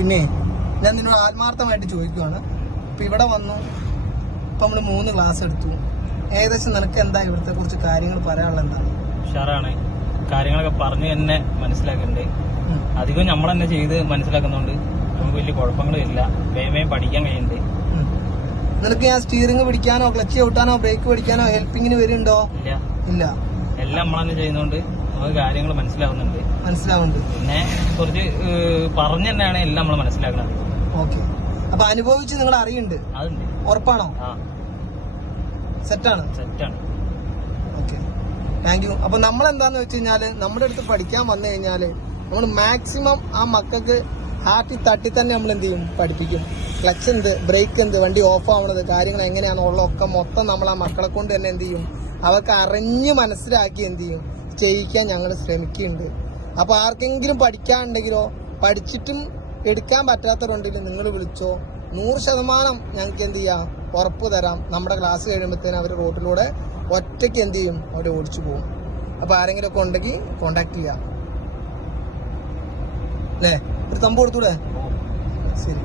പിന്നെ ഞാൻ നിന്നോട് ആത്മാർത്ഥമായിട്ട് ചോദിക്കുവാണ്. ഇപ്പൊ ഇവിടെ വന്നു, ഇപ്പൊ നമ്മള് 3 ക്ലാസ് എടുത്തു. ഏകദേശം നിനക്ക് എന്താ ഇവിടത്തെ കുറിച്ച് കാര്യങ്ങൾ പറയാനുള്ള എന്താണ്? ഉഷാറാണ്, കാര്യങ്ങളൊക്കെ പറഞ്ഞ് തന്നെ മനസ്സിലാക്കുന്നുണ്ട്. അധികം നമ്മൾ തന്നെ ചെയ്ത് മനസ്സിലാക്കുന്നുണ്ട്. നമുക്ക് വലിയ കുഴപ്പങ്ങളും ഇല്ല, വേഗം പഠിക്കാൻ കഴിയുന്നുണ്ട്. നിനക്ക് ഞാൻ സ്റ്റിയറിംഗ് പിടിക്കാനോ ക്ലച്ച് ചവിട്ടാനോ ബ്രേക്ക് പിടിക്കാനോ ഹെൽപ്പിങ്ങിന് വരുന്നുണ്ടോ? ഇല്ല. എല്ലാം നമ്മൾ തന്നെ ചെയ്യുന്നോണ്ട് നമുക്ക് കാര്യങ്ങൾ മനസ്സിലാവുന്നുണ്ട്. പിന്നെ കുറച്ച് പറഞ്ഞു തന്നെയാണ് എല്ലാം നമ്മൾ മനസ്സിലാക്കുന്നത്. ഓക്കെ. അപ്പൊ അനുഭവിച്ച് നിങ്ങൾ അറിയുന്നുണ്ട്, അതുണ്ട്. ഉറപ്പാണോ? സെറ്റാണ്. Okay, thank you. അപ്പൊ നമ്മളെന്താന്ന് വെച്ച് കഴിഞ്ഞാല് നമ്മുടെ അടുത്ത് പഠിക്കാൻ വന്നു കഴിഞ്ഞാല് നമ്മൾ മാക്സിമം ആ മക്കൾക്ക് ഹാർട്ടിൽ തട്ടി തന്നെ നമ്മൾ എന്ത് ചെയ്യും, പഠിപ്പിക്കും. ക്ലച്ച് എന്ത്, ബ്രേക്ക് എന്ത്, വണ്ടി ഓഫ് ആവണത്, കാര്യങ്ങൾ എങ്ങനെയാണെന്നുള്ളതൊക്കെ മൊത്തം നമ്മൾ ആ മക്കളെ കൊണ്ട് തന്നെ എന്ത് ചെയ്യും, അവർക്ക് അറിഞ്ഞ് മനസ്സിലാക്കി എന്ത് ചെയ്യും, ചെയ്യിക്കാൻ ഞങ്ങൾ ശ്രമിക്കുന്നുണ്ട്. അപ്പൊ ആർക്കെങ്കിലും പഠിക്കാനുണ്ടെങ്കിലോ പഠിച്ചിട്ടും എടുക്കാൻ പറ്റാത്തവരുണ്ടെങ്കിൽ നിങ്ങൾ വിളിച്ചോ, 100% ഞങ്ങൾക്ക് എന്ത് ചെയ്യാം, ഉറപ്പ് തരാം. നമ്മുടെ ക്ലാസ് കഴിയുമ്പോഴത്തേനും അവർ റോഡിലൂടെ ഒറ്റയ്ക്ക് എന്ത് ചെയ്യും, അവർ ഓടിച്ചു പോകും. അപ്പൊ ആരെങ്കിലും ഒക്കെ ഉണ്ടെങ്കിൽ കോണ്ടാക്ട് ചെയ്യാം അല്ലേ? ഒരു തമ്പ് കൊടുത്തൂടെ? ശരി.